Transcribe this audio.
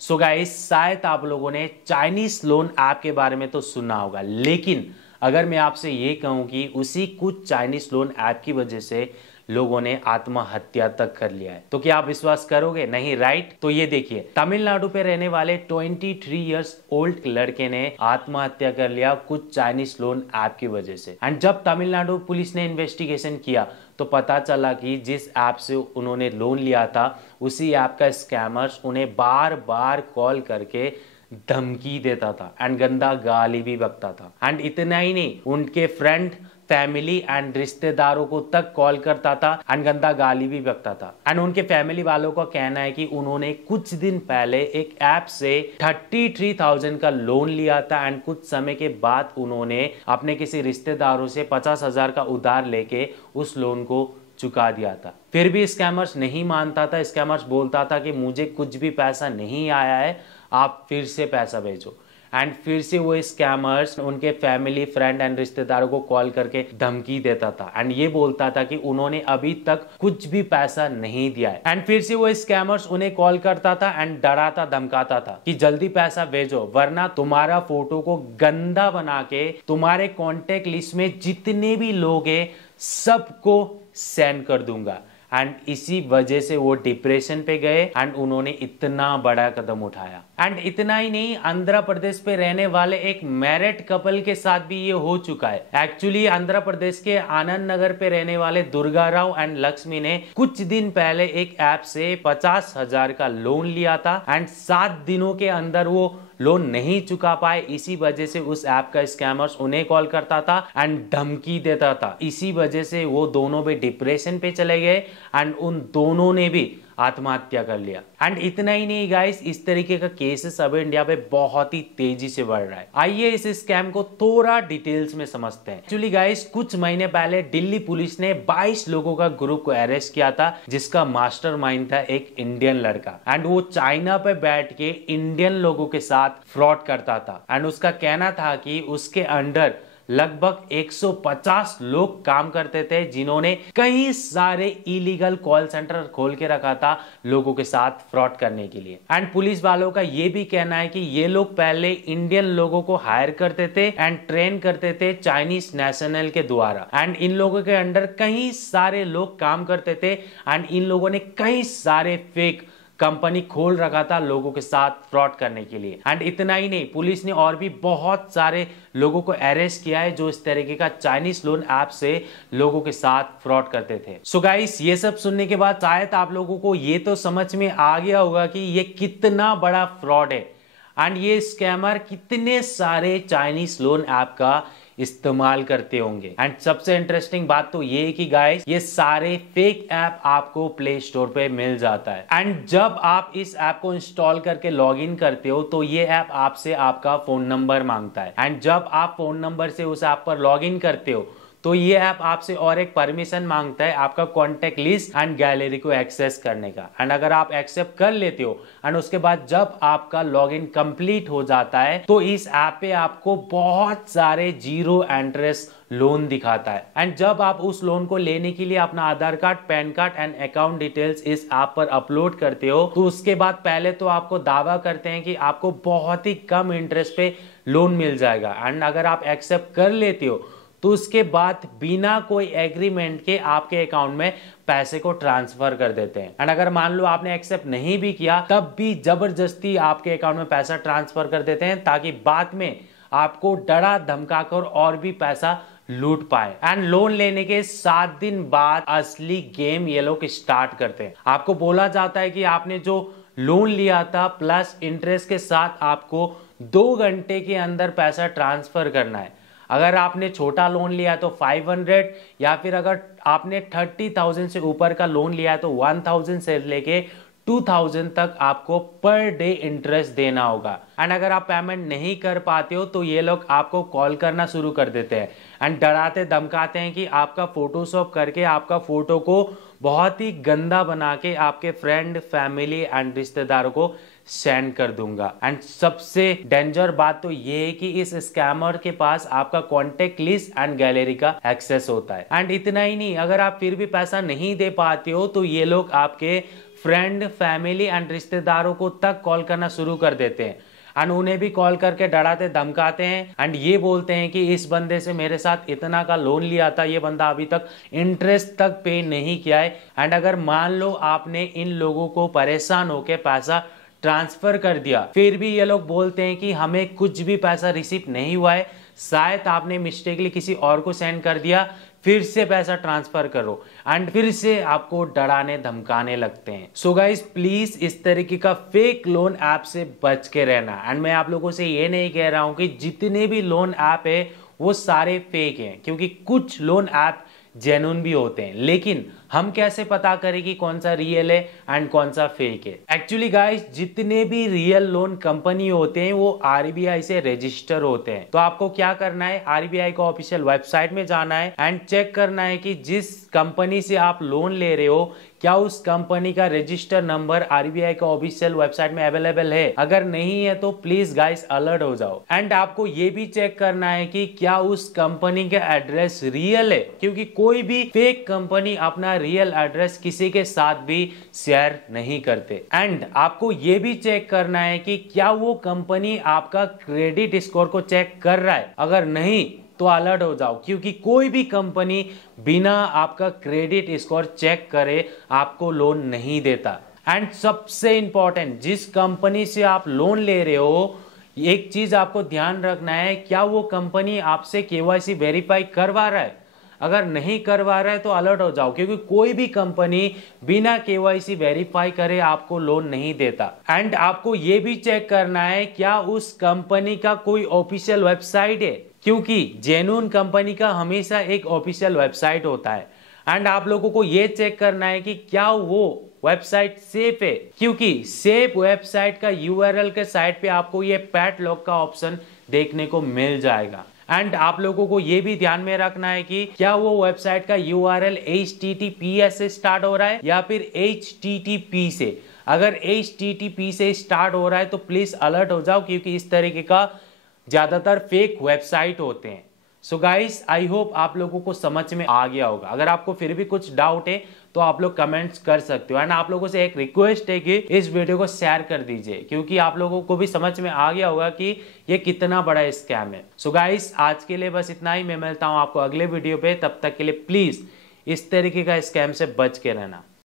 So guys, शायद आप लोगों ने चाइनीज लोन ऐप के बारे में तो सुना होगा, लेकिन अगर मैं आपसे ये कहूं कि उसी कुछ चाइनीज लोन ऐप की वजह से लोगों ने आत्महत्या तक कर लिया है, तो क्या आप विश्वास करोगे? नहीं, राइट। तो ये देखिए, तमिलनाडु पे रहने वाले 23 इयर्स ओल्ड लड़के ने आत्महत्या कर लिया कुछ चाइनीज लोन ऐप की वजह से। एंड जब तमिलनाडु पुलिस ने इन्वेस्टिगेशन किया तो पता चला कि जिस ऐप से उन्होंने लोन लिया था उसी ऐप का स्कैमर्स उन्हें बार बार कॉल करके धमकी देता था एंड गंदा गाली भी बकता था। एंड इतना ही नहीं, उनके फ्रेंड, फैमिली एंड रिश्तेदारों को तक कॉल करता था एंड गंदा गाली भी बकता था। एंड उनके फैमिली वालों का कहना है कि उन्होंने कुछ दिन पहले एक ऐप से 33,000 का लोन लिया था एंड कुछ समय के बाद उन्होंने अपने किसी रिश्तेदारों से 50,000 का उधार लेके उस लोन को चुका दिया था। फिर भी स्कैमर्स नहीं मानता था। स्कैमर्स बोलता था कि मुझे कुछ भी पैसा नहीं आया है, आप फिर से पैसा भेजो। एंड फिर से वो स्कैमर्स उनके फैमिली, फ्रेंड एंड रिश्तेदारों को कॉल करके धमकी देता था एंड ये बोलता था कि उन्होंने अभी तक कुछ भी पैसा नहीं दिया है। एंड फिर से वो स्कैमर्स उन्हें कॉल करता था एंड डराता धमकाता था कि जल्दी पैसा भेजो वरना तुम्हारा फोटो को गंदा बना के तुम्हारे कॉन्टेक्ट लिस्ट में जितने भी लोग हैं सबको सेंड कर दूंगा। एंड इसी वजह से वो डिप्रेशन पे गए एंड उन्होंने इतना बड़ा कदम उठाया। एंड इतना ही नहीं, आंध्र प्रदेश पे रहने वाले एक मैरिड कपल के साथ भी ये हो चुका है। एक्चुअली आंध्र प्रदेश के आनंद नगर पे रहने वाले दुर्गा राव एंड लक्ष्मी ने कुछ दिन पहले एक ऐप से 50,000 का लोन लिया था एंड 7 दिनों के अंदर वो लोन नहीं चुका पाए। इसी वजह से उस ऐप का स्कैमर्स उन्हें कॉल करता था एंड धमकी देता था। इसी वजह से वो दोनों भी डिप्रेशन पे चले गए एंड उन दोनों ने भी आत्महत्या कर लिया। एंड इतना ही नहीं गाइस, इस तरीके का केसेस अब इंडिया पे बहुत ही तेजी से बढ़ रहा है। आइए इस स्कैम को थोड़ा डिटेल्स में समझते हैं। एक्चुअली गाइस, कुछ महीने पहले दिल्ली पुलिस ने 22 लोगों का ग्रुप को अरेस्ट किया था जिसका मास्टरमाइंड था एक इंडियन लड़का। एंड वो चाइना पे बैठ के इंडियन लोगों के साथ फ्रॉड करता था। एंड उसका कहना था कि उसके अंडर लगभग 150 लोग काम करते थे जिन्होंने कई सारे इलीगल कॉल सेंटर खोल के रखा था लोगों के साथ फ्रॉड करने के लिए। एंड पुलिस वालों का ये भी कहना है कि ये लोग पहले इंडियन लोगों को हायर करते थे एंड ट्रेन करते थे चाइनीज नेशनल के द्वारा। एंड इन लोगों के अंडर कई सारे लोग काम करते थे एंड इन लोगों ने कई सारे फेक कंपनी खोल रखा था लोगों के साथ फ्रॉड करने के लिए। एंड इतना ही नहीं, पुलिस ने और भी बहुत सारे लोगों को अरेस्ट किया है जो इस तरीके का चाइनीज लोन ऐप से लोगों के साथ फ्रॉड करते थे। सो गाइस, ये सब सुनने के बाद शायद आप लोगों को ये तो समझ में आ गया होगा कि ये कितना बड़ा फ्रॉड है एंड ये स्कैमर कितने सारे चाइनीज लोन ऐप का इस्तेमाल करते होंगे। एंड सबसे इंटरेस्टिंग बात तो ये है कि गाइस, ये सारे फेक ऐप आपको प्ले स्टोर पे मिल जाता है। एंड जब आप इस ऐप को इंस्टॉल करके लॉग इन करते हो तो ये ऐप आपसे आपका फोन नंबर मांगता है। एंड जब आप फोन नंबर से उस ऐप पर लॉग इन करते हो तो ये ऐप आपसे और एक परमिशन मांगता है आपका कॉन्टेक्ट लिस्ट एंड गैलरी को एक्सेस करने का। एंड अगर आप एक्सेप्ट कर लेते हो एंड उसके बाद जब आपका लॉगिन कंप्लीट हो जाता है तो इस ऐप पे आपको बहुत सारे जीरो इंटरेस्ट लोन दिखाता है। एंड जब आप उस लोन को लेने के लिए अपना Aadhaar card, pan card and account details इस ऐप पर अपलोड करते हो तो उसके बाद पहले तो आपको दावा करते हैं कि आपको बहुत ही कम इंटरेस्ट पे लोन मिल जाएगा। एंड अगर आप एक्सेप्ट कर लेते हो तो उसके बाद बिना कोई एग्रीमेंट के आपके अकाउंट में पैसे को ट्रांसफर कर देते हैं। एंड अगर मान लो आपने एक्सेप्ट नहीं भी किया तब भी जबरदस्ती आपके अकाउंट में पैसा ट्रांसफर कर देते हैं ताकि बाद में आपको डरा धमकाकर और भी पैसा लूट पाए। एंड लोन लेने के 7 दिन बाद असली गेम ये लोग स्टार्ट करते हैं। आपको बोला जाता है कि आपने जो लोन लिया था प्लस इंटरेस्ट के साथ आपको 2 घंटे के अंदर पैसा ट्रांसफर करना है। अगर आपने छोटा लोन लिया तो 500 या फिर अगर आपने 30,000 से ऊपर का लोन लिया है तो 1,000 से लेके 2,000 तक आपको पर डे इंटरेस्ट देना होगा। एंड अगर आप पेमेंट नहीं कर पाते हो तो ये लोग आपको कॉल करना शुरू कर देते हैं एंड डराते धमकाते हैं कि आपका फोटोशॉप करके आपका फोटो को बहुत ही गंदा बना के आपके फ्रेंड, फैमिली एंड रिश्तेदारों को सेंड कर दूंगा। एंड सबसे डेंजर बात तो ये है कि इस स्कैमर के पास आपका कॉन्टेक्ट लिस्ट एंड गैलरी का एक्सेस होता है। एंड इतना ही नहीं, अगर आप फिर भी पैसा नहीं दे पाते हो तो ये लोग आपके फ्रेंड, फैमिली एंड रिश्तेदारों को तक कॉल करना शुरू कर देते हैं एंड उन्हें भी कॉल करके डराते धमकाते हैं एंड ये बोलते हैं कि इस बंदे से मेरे साथ इतना का लोन लिया था, ये बंदा अभी तक इंटरेस्ट तक पे नहीं किया है। एंड अगर मान लो आपने इन लोगों को परेशान होकर पैसा ट्रांसफर कर दिया, फिर भी ये लोग बोलते हैं कि हमें कुछ भी पैसा रिसीव नहीं हुआ है, शायद आपने मिस्टेकली किसी और को सेंड कर दिया, फिर से पैसा ट्रांसफर करो एंड फिर से आपको डराने धमकाने लगते हैं। सो गाइस प्लीज इस तरीके का फेक लोन ऐप से बच के रहना। एंड मैं आप लोगों से ये नहीं कह रहा हूं कि जितने भी लोन ऐप है वो सारे फेक हैं, क्योंकि कुछ लोन ऐप जेन्युइन भी होते हैं, लेकिन हम कैसे पता करें कि कौन सा रियल है एंड कौन सा फेक है। एक्चुअली गाइस जितने भी रियल लोन कंपनी होते हैं वो आरबीआई से रजिस्टर होते हैं। तो आपको क्या करना है, आरबीआई का ऑफिशियल वेबसाइट में जाना है एंड चेक करना है कि जिस कंपनी से आप लोन ले रहे हो क्या उस कंपनी का रजिस्टर नंबर आरबीआई का ऑफिशियल वेबसाइट में अवेलेबल है। अगर नहीं है तो प्लीज गाइस अलर्ट हो जाओ। एंड आपको ये भी चेक करना है कि क्या उस कंपनी का एड्रेस रियल है, क्योंकि कोई भी फेक कंपनी अपना रियल एड्रेस किसी के साथ भी शेयर नहीं करते। एंड आपको ये भी चेक करना है कि क्या वो कंपनी आपका क्रेडिट स्कोर को चेक कर रहा है। अगर नहीं तो अलर्ट हो जाओ, क्योंकि कोई भी कंपनी बिना आपका क्रेडिट स्कोर चेक करे आपको लोन नहीं देता। एंड सबसे इंपॉर्टेंट, जिस कंपनी से आप लोन ले रहे हो एक चीज आपको ध्यान रखना है, क्या वो कंपनी आपसे केवाईसी वेरीफाई करवा रहा है। अगर नहीं करवा रहा है तो अलर्ट हो जाओ, क्योंकि कोई भी कंपनी बिना केवाईसी वेरीफाई करे आपको लोन नहीं देता। एंड आपको ये भी चेक करना है क्या उस कंपनी का कोई ऑफिशियल वेबसाइट है, क्योंकि जेन्युइन कंपनी का हमेशा एक ऑफिशियल वेबसाइट होता है। एंड आप लोगों को ये चेक करना है कि क्या वो वेबसाइट सेफ है, क्योंकि सेफ वेबसाइट का यूआरएल के साइट पे आपको ये पैड लॉक का ऑप्शन देखने को मिल जाएगा। एंड आप लोगों को ये भी ध्यान में रखना है कि क्या वो वेबसाइट का यूआरएल HTTPS से स्टार्ट हो रहा है या फिर HTTP से। अगर HTTP से स्टार्ट हो रहा है तो प्लीज अलर्ट हो जाओ, क्योंकि इस तरीके का ज्यादातर फेक वेबसाइट होते हैं। सो गाइस आई होप आप लोगों को समझ में आ गया होगा। अगर आपको फिर भी कुछ डाउट है तो आप लोग कमेंट्स कर सकते हो। एंड आप लोगों से एक रिक्वेस्ट है कि इस वीडियो को शेयर कर दीजिए, क्योंकि आप लोगों को भी समझ में आ गया होगा कि ये कितना बड़ा स्कैम है। सो गाइस आज के लिए बस इतना ही। मैं मिलता हूं आपको अगले वीडियो पे, तब तक के लिए प्लीज इस तरीके का स्कैम से बच के रहना।